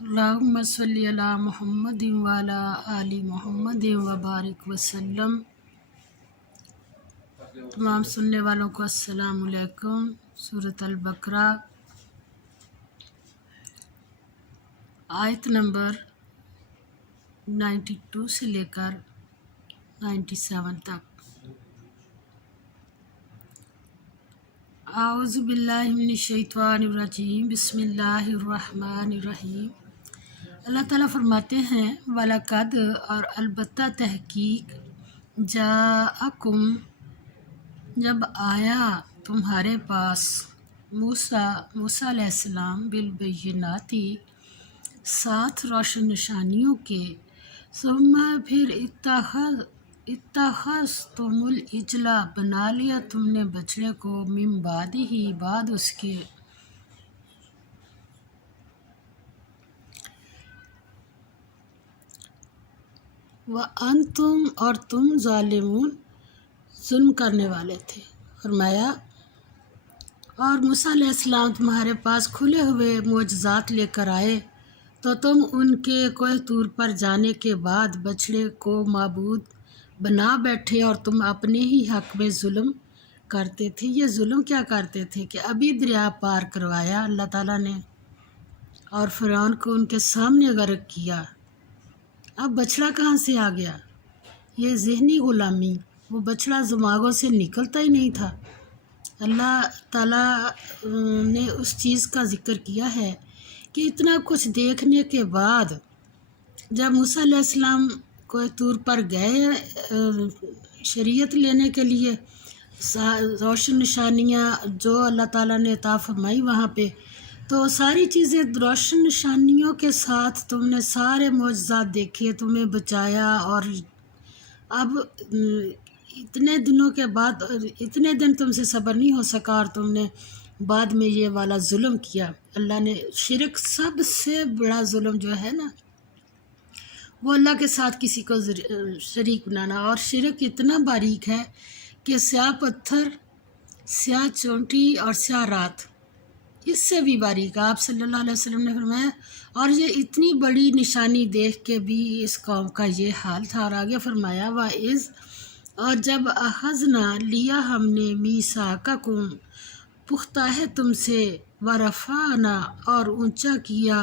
اللہم صلی علی محمد وعلی آل محمد وبارک وسلم۔ تمام سننے والوں کو السلام علیکم۔ سورۃ البقرہ آیت نمبر 92 سے لے کر 97 تک۔ اعوذ باللہ من الشیطان الرجیم، بسم اللہ الرحمن الرحیم۔ اللہ تعالیٰ فرماتے ہیں وَلَقَدْ اور البتہ تحقیق جاءکم جب آیا تمہارے پاس موسیٰ علیہ السلام بالبیناتی ساتھ روشن نشانیوں کے، ثم پھر اتخذتم العجل بنا لیا تم نے بچڑے کو، من بعدہ بعد اس کے، وَأَنْتُمْ اور تم ظالمون ظلم کرنے والے تھے۔ فرمایا اور موسیٰ علیہ السلام تمہارے پاس کھلے ہوئے معجزات لے کر آئے تو تم ان کے کوہ طور پر جانے کے بعد بچڑے کو معبود بنا بیٹھے اور تم اپنے ہی حق میں ظلم کرتے تھے۔ یہ ظلم کیا کرتے تھے کہ ابھی دریا پار کروایا اللہ تعالیٰ نے اور فرعون کو ان کے سامنے غرق کیا۔ اب بچڑا کہاں سے آ گیا؟ یہ ذہنی غلامی، وہ بچڑا دماغوں سے نکلتا ہی نہیں تھا۔ اللہ تعالیٰ نے اس چیز کا ذکر کیا ہے کہ اتنا کچھ دیکھنے کے بعد جب موسیٰ علیہ السلام کوہ طور پر گئے شریعت لینے کے لیے، روشن نشانیاں جو اللہ تعالیٰ نے عطا فرمائی وہاں پہ، تو ساری چیزیں روشن نشانیوں کے ساتھ تم نے سارے معجزات دیکھے، تمہیں بچایا، اور اب اتنے دنوں کے بعد اتنے دن تم سے صبر نہیں ہو سکا اور تم نے بعد میں یہ والا ظلم کیا۔ اللہ نے شرک، سب سے بڑا ظلم جو ہے نا وہ اللہ کے ساتھ کسی کو شریک بنانا، اور شرک اتنا باریک ہے کہ سیاہ پتھر، سیاہ چونٹی اور سیاہ رات اس سے بھی باریک۔ آپ صلی اللہ علیہ وسلم نے فرمایا اور یہ اتنی بڑی نشانی دیکھ کے بھی اس قوم کا یہ حال تھا، اور آگے فرمایا وَإِذْ اور جب اخذنا لیا ہم نے میثاقکم پختہ ہے تم سے، ورفعنا اور اونچا کیا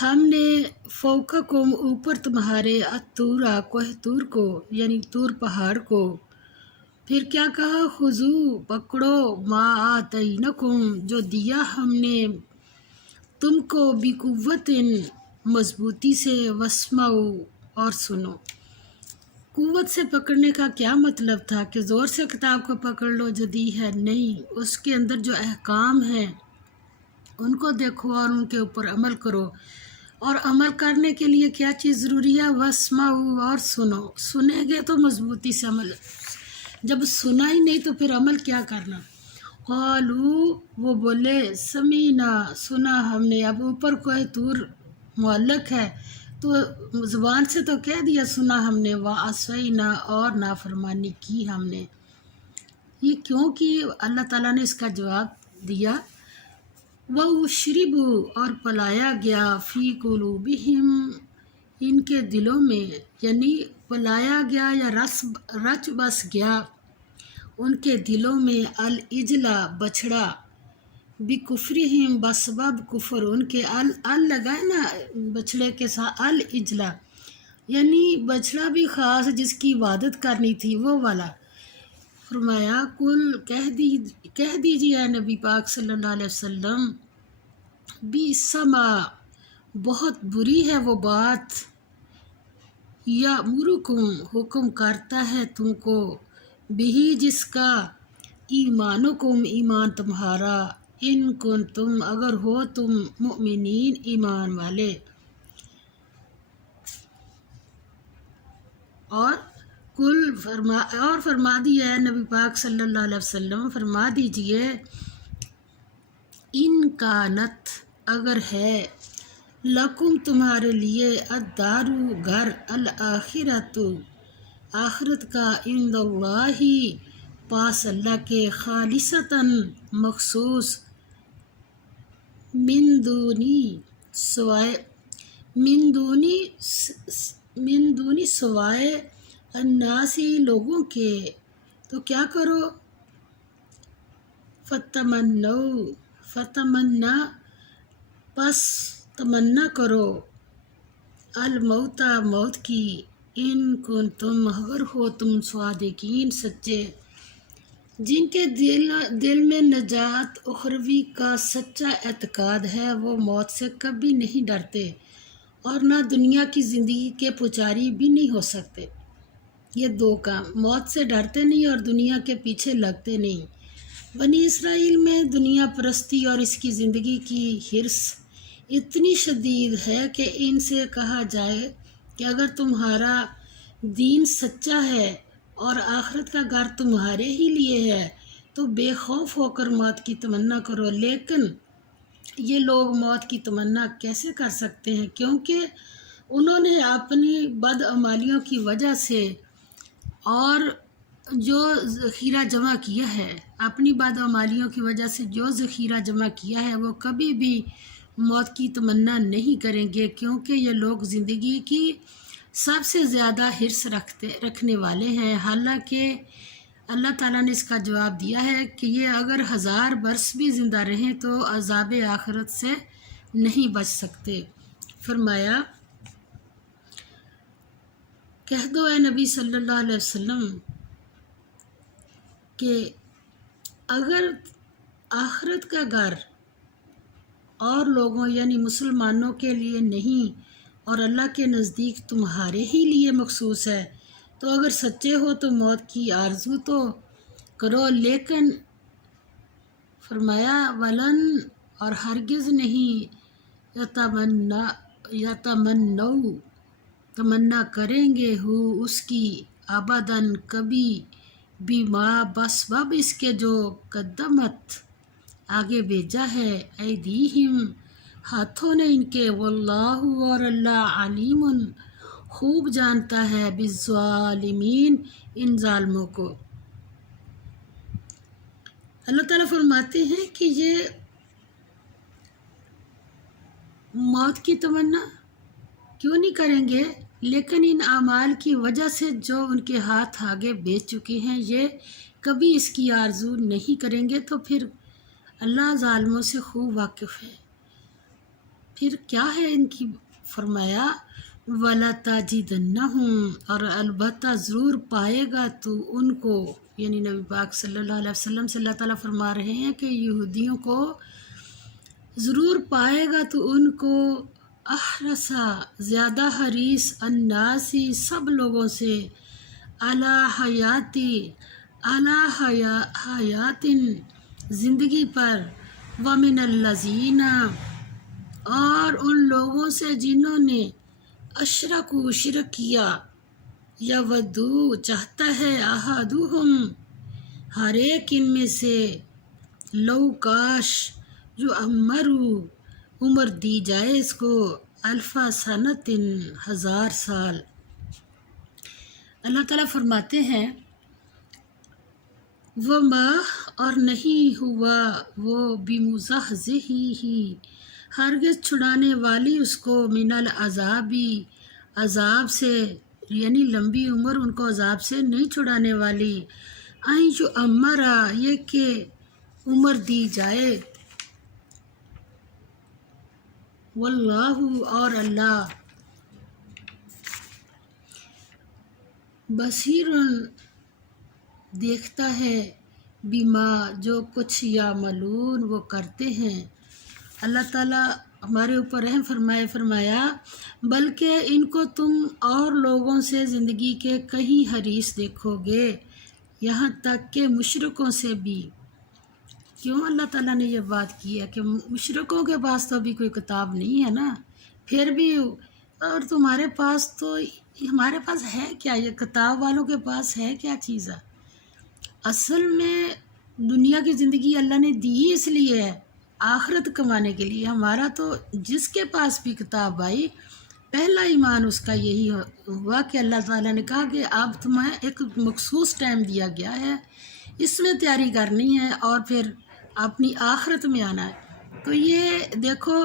ہم نے، فوقکم اوپر تمہارے، الطور کوہ طور کو یعنی طور پہاڑ کو، پھر کیا کہا خذو پکڑو ما آتینکم جو دیا ہم نے تم کو، بقوت مضبوطی سے، واسمعوا اور سنو۔ قوت سے پکڑنے کا کیا مطلب تھا کہ زور سے کتاب کو پکڑ لو جو دی ہے؟ نہیں، اس کے اندر جو احکام ہیں ان کو دیکھو اور ان کے اوپر عمل کرو، اور عمل کرنے کے لیے کیا چیز ضروری ہے؟ واسمعوا اور سنو۔ سنیں گے تو مضبوطی سے عمل، جب سنا ہی نہیں تو پھر عمل کیا کرنا؟ قالوا وہ بولے، سمینا سنا ہم نے۔ اب اوپر کوہ طور معلق ہے تو زبان سے تو کہہ دیا سنا ہم نے، وعصینا اور نافرمانی کی ہم نے۔ یہ کیوں کی؟ اللہ تعالیٰ نے اس کا جواب دیا وَأُشْرِبُوا اور پلایا گیا، فی قلوبہم ان کے دلوں میں، یعنی پلایا گیا یا رچ بس گیا ان کے دلوں میں، العجلہ بچڑا، بکفرہم بسبب کفر ان کے، ال لگائے نا بچڑے کے ساتھ، العجلہ یعنی بچڑا بھی خاص جس کی عبادت کرنی تھی وہ والا۔ فرمایا کل کہہ دیجیے اے نبی پاک صلی اللہ علیہ وسلم، بِئْسَمَا بہت بری ہے وہ بات، یأمرکم حکم کرتا ہے تم کو، بہی جس کا، ایمانکم ایمان تمہارا، ان کنتم اگر ہو تم، مؤمنین ایمان والے۔ اور فرما دیا ہے نبی پاک صلی اللہ علیہ وسلم، فرما دیجئے ان کانت اگر ہے، لکم تمہارے لیے، الدارُ گھر، الآخرۃ آخرت کا، عند اللہ پاس اللہ کے، خالصتاً مخصوص، من دونی سوائے من دونی سوائے الناسی لوگوں کے، تو کیا کرو؟ فتمنا پس تمنا کرو، الموت موت کی، ان کنتم اگر ہو تم صادقین سچے، جن کے دل میں نجات اخروی کا سچا اعتقاد ہے وہ موت سے کبھی نہیں ڈرتے اور نہ دنیا کی زندگی کے پجاری بھی نہیں ہو سکتے۔ یہ دو کام، موت سے ڈرتے نہیں اور دنیا کے پیچھے لگتے نہیں۔ بنی اسرائیل میں دنیا پرستی اور اس کی زندگی کی حرص اتنی شدید ہے کہ ان سے کہا جائے کہ اگر تمہارا دین سچا ہے اور آخرت کا گھر تمہارے ہی لیے ہے تو بے خوف ہو کر موت کی تمنا کرو، لیکن یہ لوگ موت کی تمنا کیسے کر سکتے ہیں؟ کیونکہ انہوں نے اپنی بدعمالیوں کی وجہ سے اور جو ذخیرہ جمع کیا ہے، اپنی بدعمالیوں کی وجہ سے جو ذخیرہ جمع کیا ہے وہ کبھی بھی موت کی تمنا نہیں کریں گے، کیونکہ یہ لوگ زندگی کی سب سے زیادہ حرص رکھنے والے ہیں۔ حالانکہ اللہ تعالیٰ نے اس کا جواب دیا ہے کہ یہ اگر 1000 برس بھی زندہ رہیں تو عذاب آخرت سے نہیں بچ سکتے۔ فرمایا، کہہ دو اے نبی صلی اللہ علیہ وسلم کہ اگر آخرت کا گھر اور لوگوں یعنی مسلمانوں کے لیے نہیں اور اللہ کے نزدیک تمہارے ہی لیے مخصوص ہے تو اگر سچے ہو تو موت کی آرزو تو کرو، لیکن فرمایا ولن اور ہرگز نہیں تمنا کریں گے ہو اس کی ابداً کبھی بھی، ما بسبب اس کے جو قدمت آگے بھیجا ہے، ایدیہم ہاتھوں نے ان کے، واللہ اور اللہ علیم خوب جانتا ہے، بالظالمین ان ظالموں کو۔ اللہ تعالیٰ فرماتے ہیں کہ یہ موت کی تمنا کیوں نہیں کریں گے، لیکن ان اعمال کی وجہ سے جو ان کے ہاتھ آگے بھیج چکے ہیں یہ کبھی اس کی آرزو نہیں کریں گے، تو پھر اللہ ظالموں سے خوب واقف ہے۔ پھر کیا ہے ان کی؟ فرمایا وَلَتَجِدَنَّهُمْ اور البتہ ضرور پائے گا تو ان کو، یعنی نبی پاک صلی اللہ علیہ وسلم سے اللہ تعالیٰ فرما رہے ہیں کہ یہودیوں کو ضرور پائے گا تو ان کو، احرسا زیادہ حریص، الناسی سب لوگوں سے، علی حیات زندگی پر، ومن الذین اور ان لوگوں سے جنہوں نے اشرکوا شرک کیا، یودو چاہتا ہے، احدہم ہر ایک ان میں سے، لو کاش جو عمر دی جائے اس کو، الف سنۃ 1000 سال۔ اللہ تعالیٰ فرماتے ہیں وما اور نہیں ہوا وہ بمزحزحہ ہرگز چھڑانے والی اس کو، من العذابی عذاب سے، یعنی لمبی عمر ان کو عذاب سے نہیں چھڑانے والی، این یعمرا یہ کہ عمر دی جائے، واللہ اور اللہ، بصیر دیکھتا ہے، بما جو کچھ یعملون وہ کرتے ہیں۔ اللہ تعالیٰ ہمارے اوپر رحم فرمایا بلکہ ان کو تم اور لوگوں سے زندگی کے کہیں حریص دیکھو گے، یہاں تک کہ مشرکوں سے بھی۔ کیوں اللہ تعالیٰ نے یہ بات کی ہے کہ مشرکوں کے پاس تو ابھی کوئی کتاب نہیں ہے نا، پھر بھی، اور تمہارے پاس تو، ہمارے پاس ہے کیا؟ یہ کتاب والوں کے پاس ہے کیا چیز ہے؟ اصل میں دنیا کی زندگی اللہ نے دی اس لیے ہے، آخرت کمانے کے لیے۔ ہمارا تو جس کے پاس بھی کتاب آئی پہلا ایمان اس کا یہی ہوا کہ اللہ تعالیٰ نے کہا کہ اب تمہیں ایک مخصوص ٹائم دیا گیا ہے، اس میں تیاری کرنی ہے اور پھر اپنی آخرت میں آنا ہے۔ تو یہ دیکھو